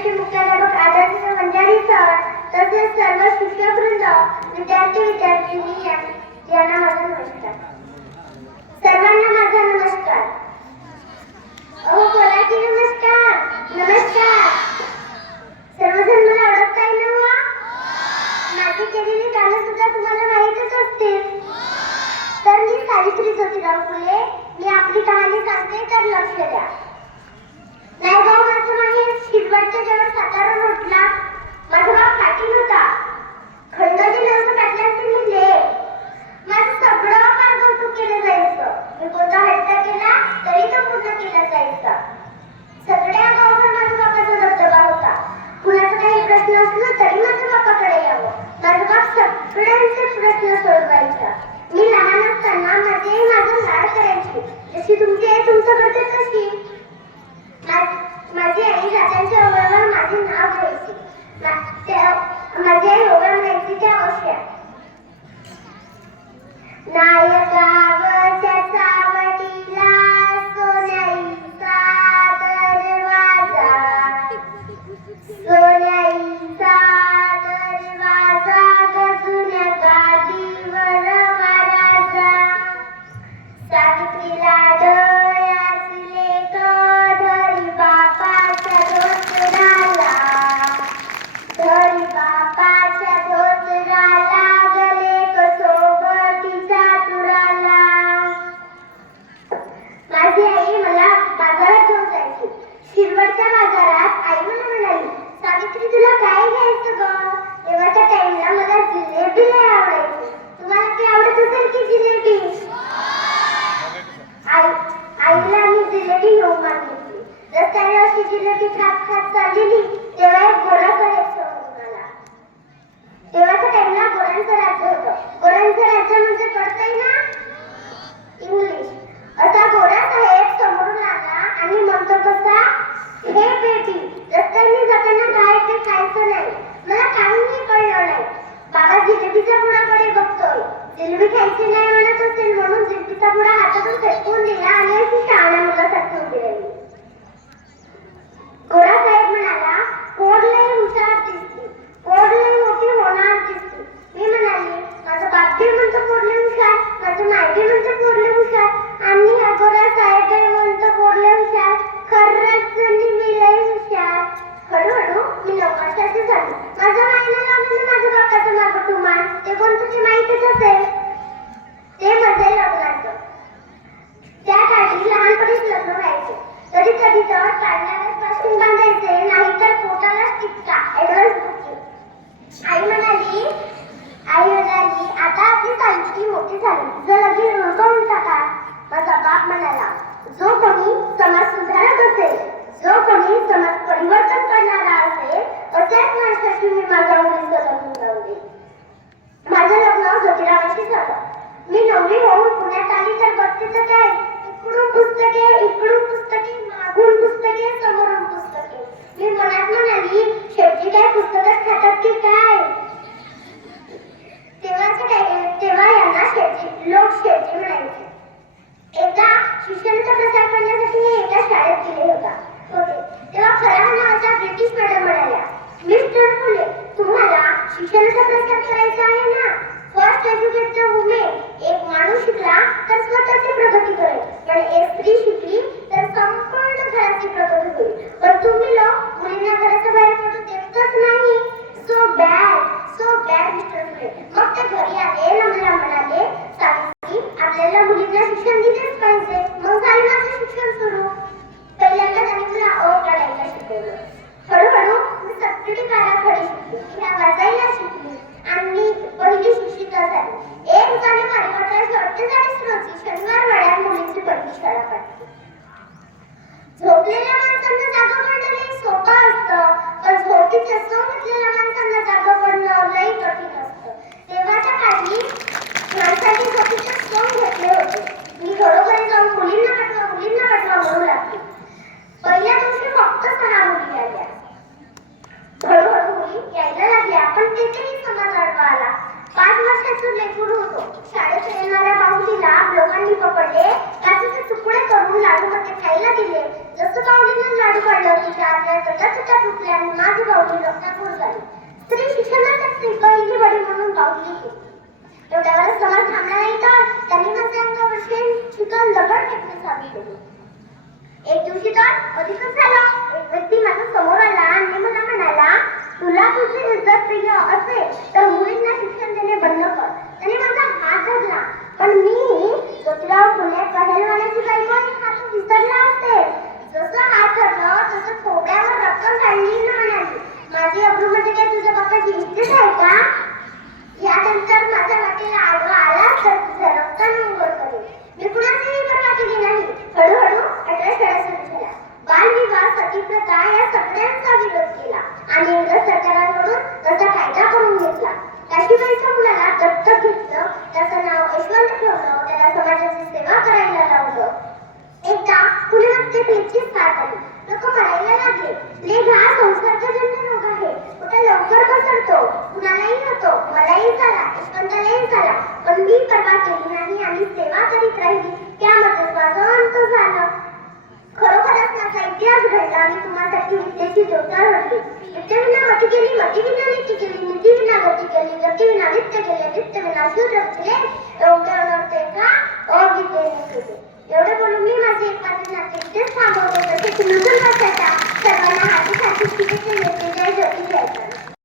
शाळेचे मुख्याध्यापक आदरणीय मंडळी सर तसेच सर्व शिक्षकवृंद, विद्यार्थी विद्यार्थिनी यांना माझा नमस्कार. सर्वांना माझा नमस्कार. अहो बोला की नमस्कार. नमस्कार. सर्वजण मला ओळखताय ना? माझी केलेली कामे सुद्धा तुम्हाला माहीतच असतील. तर मी सावित्री ज्योतिराव फुले. मी आपली कहाणी सांगते, तर लक्ष द्या. नायगाव माझं माहेर शिरवटच्या जवळ सातारा रोडला. माझा बाप पाटील होता. खंडोजी नव्हतं टाकल्याचे मी लेख. माझं सगळं फार कौतुक केलं जायचं. मी कोणता हट्ट केला तरी तो पूर्ण केला जायचा. सगळ्या गावावर माझ्या बापाचा दबदबा होता. कुणाचा काही प्रश्न असला तरी माझ्या बापाकडे यावं. माझा बाप सगळ्यांचे प्रश्न सोडवायचा. मी लहान असताना माझं लाड करायची. जशी तुमची आई तुमचं करते तशी. माझी आई जात्यांच्या ओव्यावर माझे नाव घ्यायची. माझी आई ओव्या म्हणायची त्या अशा. नायगावच्या चावडीला सोन्याईचा दरवाजा, सोन्याईचा दरवाजा, गजुन्या गादीवर महाराजा. सावित्रीला डोळ्यात लेक धरी बापाच्या धोतराला, धरी बापाच्या धोतराला गले सोबतीचा तुराला. माझी आई मला बाजारात घेऊन जायची. शिरवटच्या बाजारात आई मला म्हणाली, सावित्री तुला काय घ्यायचं ग? तेव्हाच्या टाइमला मला जिलेबी लय आवडायची. तुम्हाला ती आवडत असेल की जिलेबी? आईला मी जिलेबी घेऊन मागितली. रस्त्याने अशी जिलेबी खात खात चाललेली तेव्हा एक गोराचा एक समोरून आला. तेव्हाच्या टाइमला गोरांचं राज्य होतं. गोरांचं राज्य म्हणजे कळतंय ना? इंग्लिश. असा गोरा साहेब समोरून आला आणि म्हणतो कसा, हे बेटी, रस्त्याने जाताना काय ते खायचं नाही. मला काहीही कळलं नाही. बाबा जिलेबीच्या बुडाकडे बघतोय. जिलेबी खायची नाही म्हणत असेल म्हणून जिलेबीचा बुडा हातातून फेकून दिला आणि अशी शहाण्या मुलासारखी उभी राहिली. गोरा साहेब म्हणाला, पोर लय हुशार दिसते, पोर लय मोठी होणार दिसते. मी म्हणाली, माझं बापही म्हणतो पोर लय हुशार, माझं मायबी म्हणतो पोर लय हुशार आणि हा गोरा साहेब म्हणतो पोर लय हुशार. खरंच मी लय हुशार. हळूहळू मी नवकाशाची झाली. माझ्या मायला लागलं माझ्या बापाचं मागं तुमान. ते कोणतं ते माहितीच असेल. ते म्हणजे लग्नाचं. त्या काळी लहानपणीच लग्न व्हायचे. कधी कधी तर काढण्यापासून बांधायचे, नाहीतर पोटालाच टिपका, ऍडव्हान्स बुकिंग. आई म्हणाली, आता आपली सावित्री मोठी झाली, जर लगेच उरकवून टाका. माझा बाप म्हणाला, जो कोणी समाज सुधारत असेल, जो कोणी समाज परिवर्तन करणारा असेल, अशाच माणसाची मी माझ्या मुलीचं लग्न लावून देईन. माझं लग्न ज्योतिरावांशी झालं. मी 9वी होऊन पुण्यात आली तर बघते तर काय, इकडून पुस्तके, मागून पुस्तके, समोरून पुस्तके. मी मनात म्हणाली, शेवटी काय पुस्तकच खातात की काय? तेव्हा यांना लोक शेवटी म्हणायचे. एकदा शिक्षणाचा प्रसार करण्यासाठी मी एका शाळेत गेले होते. तेव्हा फराह नावाच्या ब्रिटिश मॅडम म्हणाल्या, मिस्टर फुले, तुम्हाला शिक्षणाचा प्रसार करायचा आहे ना? First educate the women. एक माणूस शिकला तर स्वतःची प्रगती करेल, पण एक स्त्री शिकली तर संपूर्ण घराची प्रगती होईल. पण तुम्ही लोक मुलींना घराच्या बाहेर पडू देतच नाही. सो बॅड मिस्टर फुले. मग ते घरी आले ना मला म्हणाले, सावित्री, आपल्याला मुलींना शिक्षण दिलेच पाहिजे. मग झालं माझं शिक्षण सुरू. पहिल्यांदा त्यांनी मला अ काढायला शिकवलं. हळूहळू मी सगळी काराखडी शिकली, ह्या वाचायला शिकली आणि पहिली शिक्षिका झाली. 1 जानेवारी 1848 रोजी शनिवार वाड्यात मुलींची पहिली शाळा काढली. झोपलेल्या माणसांना जागा पडणं सोपं असतं, पण झोपीचे सोंग घेतलेल्या माणसांना जागा पडणं लई कठीण असतं. तेव्हाच्या काळी माणसाची झोपीचे सोंग घेतले होते. मी घरोघरी जाऊन मुलींना पाठवा म्हणू लागली. पहिल्या दिवशी फक्त 6 मुली आल्या. हळूहळू मुली यायला लागल्या, पण तेथेही समाज आडवा आला. 5 वर्षाचं लेकरू होतो. शाळेत येणाऱ्या बाहुलीला लोकांनी पकडले, काचेचे तुकडे करून लाडूमध्ये खायला शाळेला गेले. जसं बाहुलीनं लाडू पडलं तिच्या आतल्या छोट्या तुटल्या आणि माझी बाहुली रक्तापूर झाली. स्त्री शिक्षणासाठी पहिली बडी म्हणून बाहुली केली. एवढ्यावर समाज थांबला नाही तर त्यांनी माझ्या अंगावर शिकून दगड फेकणे चालू केले. एक दिवशी तर अधिकच झाला. एक व्यक्ती माझ्या समोर आला आणि मला म्हणाला, तुला तुझी इज्जत प्रिय असेल तर मुलींना शिक्षण देणे बंद कर. त्याने माझा हात धरला, पण मी ज्योतिराव फुले पहलवानाची बायको आणि हात विसरला असेल. जसं हात धरलं तसं थोड्यावर रक्कम काढली न म्हणाली, माझी अब्रू म्हणजे काय तुझ्या बापाची इज्जत आहे का? यानंतर माझ्या वाटेला आडवा आला तर तुझं रक्त उघड करेल. मी कुणाचीही पर्वा केली नाही. हळूहळू 18 सुरू झाला. बालविवाह, सतीप्रथा या सगळ्यांचा विरोध केला आणि इंग्रज सरकारांकडून त्याचा कायदा करून घेतला. काशीबाईच्या मुलाला दत्तक घेतलं, त्याचं नाव यशवंत ठेवलं, त्याला समाजाची सेवा करायला लावलं. एकदा पुण्यामध्ये प्लेगची साथ आली. लोक मरायला लागले. प्लेग हा संसर्गजन्य रोग आहे, कुठे लवकर पसरतो, कुणालाही होतो. मलाही झाला, यशवंतालाही झाला, पण मी पर्वा केली नाही आणि सेवा करीत राहिली. त्यामध्ये माझं अंत झालं. खरोखरच माझा इतिहास घडला. मी तुम्हासाठी विद्येची जोतार होती. विद्येविना मती केली, मतीविना नीती केली, नीतीविना गती केली, गतीविना नित्य केले, नित्यविना शूद्र केले. एवढे अनर्थ का अविद्येने केले. एवढे बोलून मी माझे एक वाचन नाट्य इथेच थांबवते.